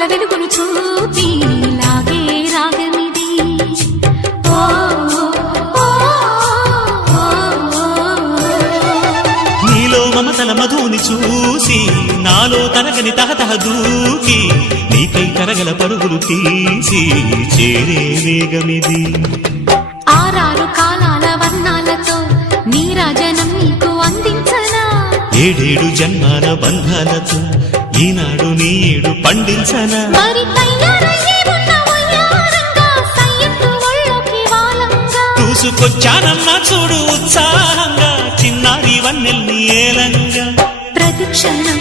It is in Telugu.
తలపుల వెలుగును చూపి లాగే రాగమిది. నీలో మమతల మధుని చూసి నాలో తరగని తహతహ దూకి నీకై తరగల పరుగులు తీసి చేరే వేగమిది. ఆరారు కాలాల వర్ణాలతో నీరాజనం నీకు అందించనా, ఏడేడు జన్మాల బంధాలతో ఈనాడు నీడు పండించనా. మరి తయారయ్యే ఉన్న వయ్యారంగా సయ్యత్తు ఒళ్ళోకి వాలంగా చూసుకొచ్చానమ్మా చూడు ఉత్సాహంగా చిన్నారి వన్నెల్ని ఏలంగా. ప్రతిక్షణం